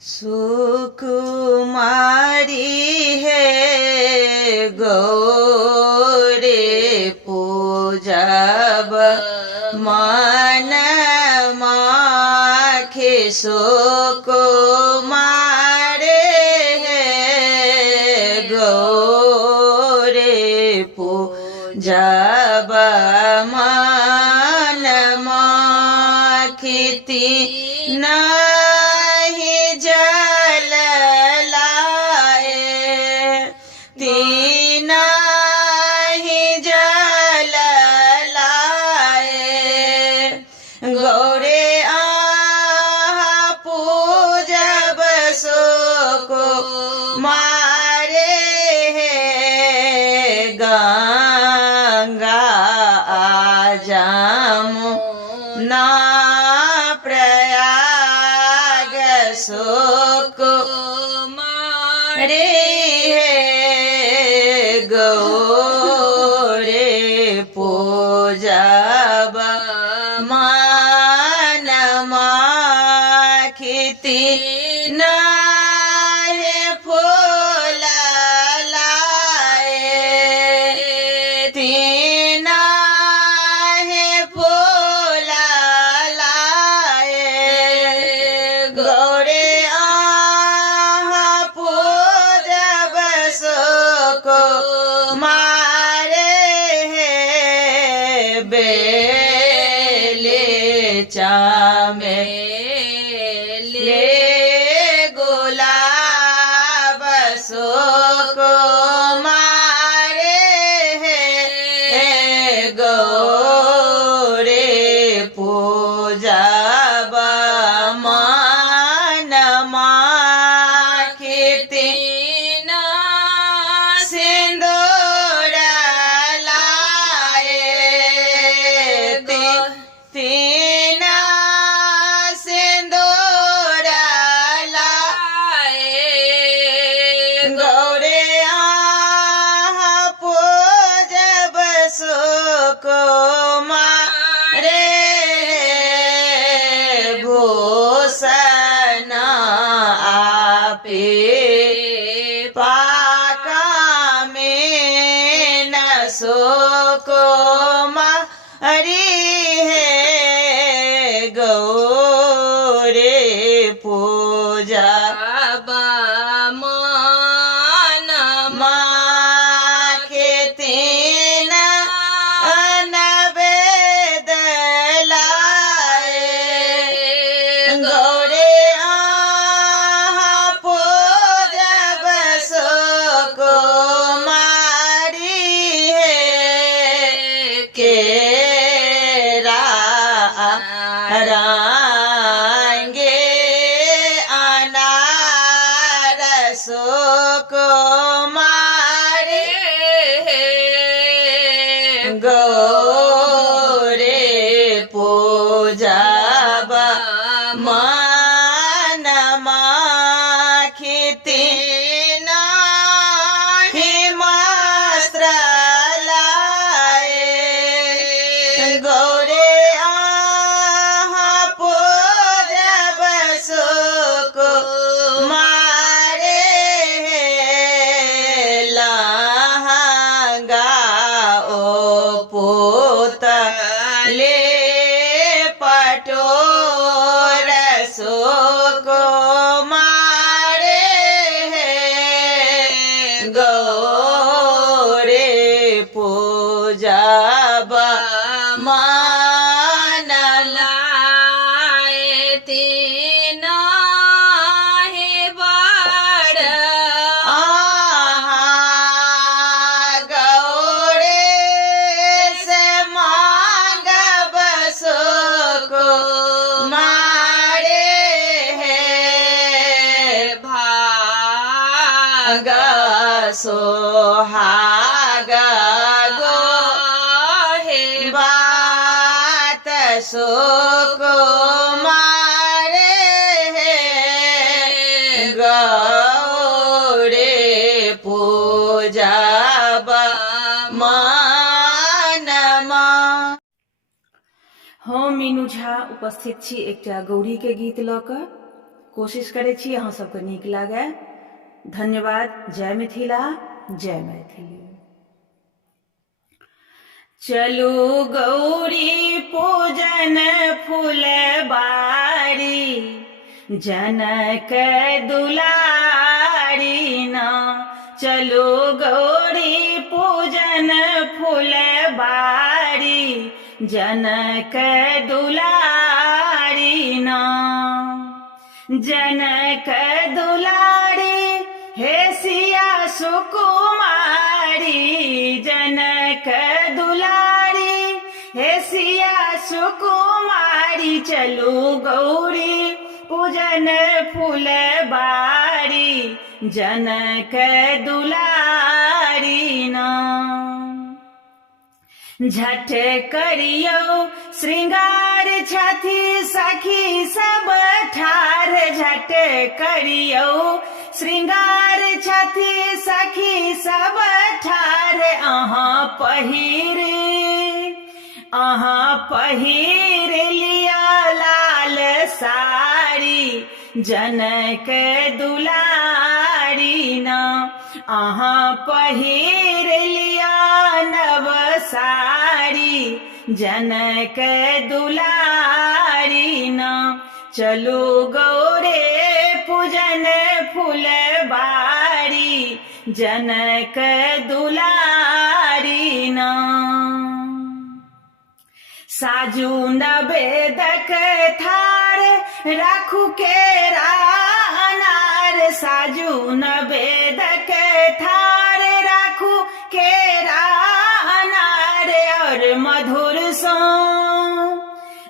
सुकुमारी हे गौरे पूजब मन माखे सुकुमारे हे गौरे पूजब मन माखिती नाही जल लाए तीना ही जल लाए गौरे आहा पूजब सुको मारे हे गंगा आजमु ना प्रयाग सुकुमारे हे गौरे पूजब मन माखिती नाहे फूल लाए तीना हे फूल लाए गौरे आहा पूजब सुकुमारे हे बेले चामेले गुलाब सुकुमारे हे गौरे पूजब मन माखिती सिंदूर लाए तीना सिंदूर लाए गौरे आहा पूजब सुकुमारे भूषण आपे पाका में न सुकुमारी हे गौरे पूजब मन माखिती नवेद लाए गौरे आहा पूजब सुकुमारी हे केरा रांगे अनार सुकुमारे हे गौरे पूजब मन माखिती नाही वस्त्र लाए गौरे आहा पूजब सुकुमारे हे लहंगा ओ पुतले पटोर सुकुमारे हे गौरे पूजब मन लाए तीना हे बड़ आहा गौरे से मांगब सुकुमारे हे भाग सोहाग गो हे बात सुकुमारे हे गौरे पूजब मन हम मीनू झा उपस्थित छी एकटा गौरी के गीत लऽ कऽ। कोशिश करै छी अहाँ सबके नीक लागे। धन्यवाद। जय मिथिला, जय मैथिली। चलू गौरी पूजन फुलबारी, जनक दुलारी ना। चलू गौरी पूजन फुलबारी, जनक दुलारी ना। जनक दुलारी हे सिया सुकुमारी, जनक दुलारी हे सिया सुकुमारी। चलू गौरी पूजन फुलबारी, जनक दुलारी ना। झट करियो श्रृंगार छथि सखी सब ठार, झट करियो श्रृंगार छथि सखी सब ठार। अहाँ पहिर लिया लाल साड़ी, जनक दुलारी ना। अहाँ पहिर लिया नव साड़ी, जनक दुलारी ना। चलू गौरे पूजन फुलबारी, जनक दुलारी ना। साजू नवेदक थार राखू केरा अनार, साजू नवेदक थार राखू केरा अनार।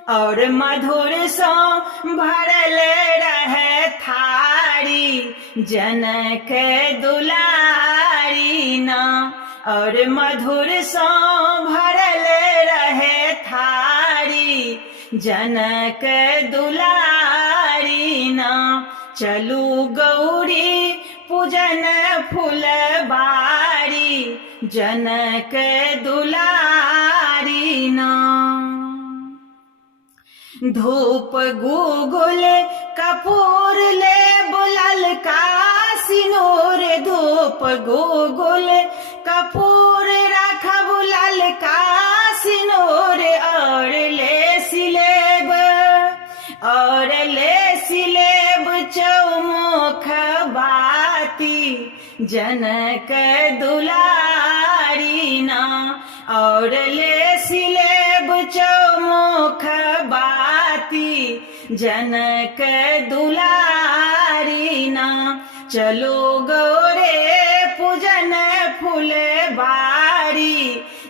और मधुर सो भरल रहे थारी, जनक दुलारी ना। और मधुर सो भरल रहे थारी, जनक दुलारी ना। चलू गौरी पूजन फुलबारी, जनक दुलारी ना। धूप गुगुल कपूर ले बुलल का सिनूर, धूप गुगुल कपूर रखा बुलल का सिनूर। और ले सिलेब चौमुख बाती, जनक दुलारी ना। और ले सिलेब चौमुख बाती, जनक दुलारी ना। चलो गौरे पूजन फुलबारी,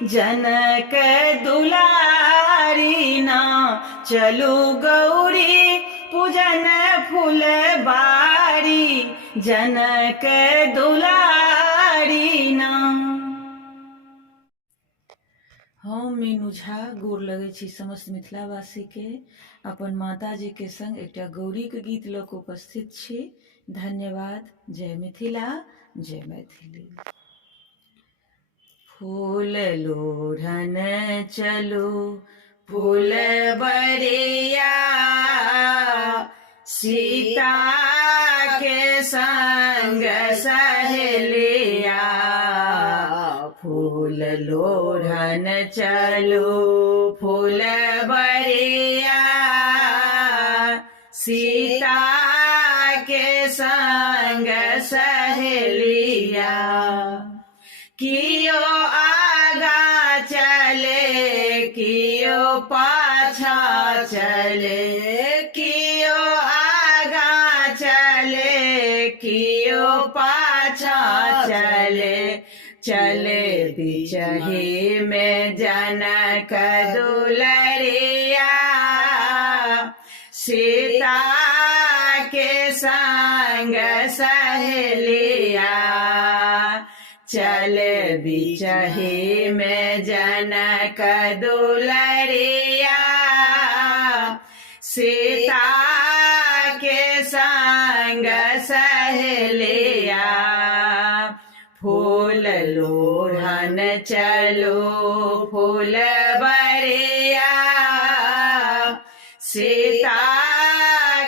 जनक दुलारी ना। चलो गौरी पूजन फुलबारी, जनक दुलारी ना। हम मीनू झा गोर लगै छी समस्त मिथिलावासी के। अपन माताजी के संग एकटा गौरी के गीत लऽ कऽ उपस्थित छी। धन्यवाद। जय मिथिला, जय मैथिली। फूल लोढ़न चलो फुलबरिया, सीता के संग सहेलिया। फूल लोढ़न चलो फुलबरिया, सीता के संग सहेलिया। कियो आगा चले कियो पाछा चले, कियो आगा चले कियो पाछा चले। चले बिचही में जनक दुलरिया, सीता के संग सहेलिया। चले बिचही में जनक दुलरिया, सीता के संग सहेलिया। फूल लोढ़न चलो फुलबरिया, सीता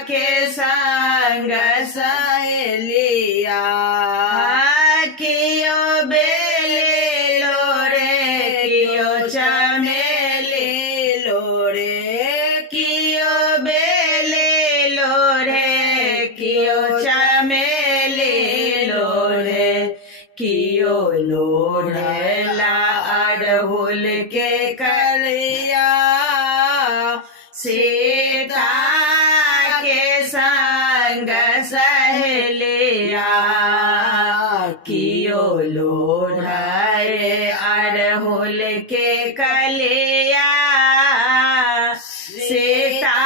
के संग संग सहेलिया कियो बेले लोरे कियो चमेली लोरे कियो बेले लोरे कियो चमेली लोरे कियो लोढ़ला अड़हुल के कलिया सीता के संग सहेलिया कियो लोढ़े अड़हुल के कलिया सीता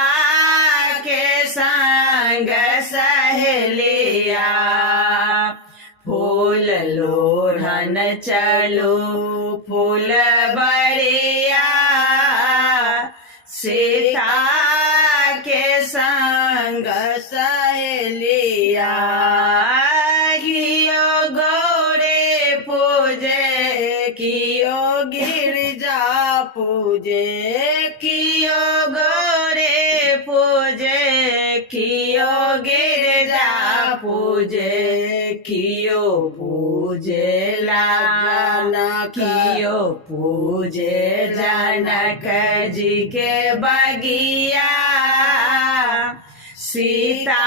के संग सहेलिया फूल लोढ़न चलो फूल बड़िया सीता के संग सहेलिया कियो गौरे पूजे कियो गिरजा पूजे कियो गौरे पूजे कियो गिरजा पूजे कियो पूजे जनक कियो पूजे जनक जी के बगिया सीता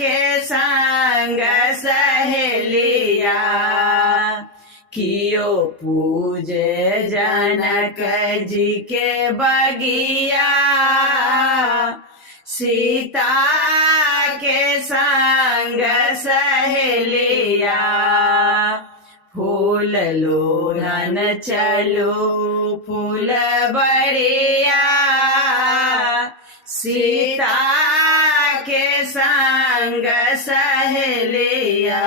के संग सहेलिया कियो पूजे जनक जी के बगिया सीता के संग सहेलिया फूल लोढ़न चलो फूल बड़िया सीता के संग सहेलिया।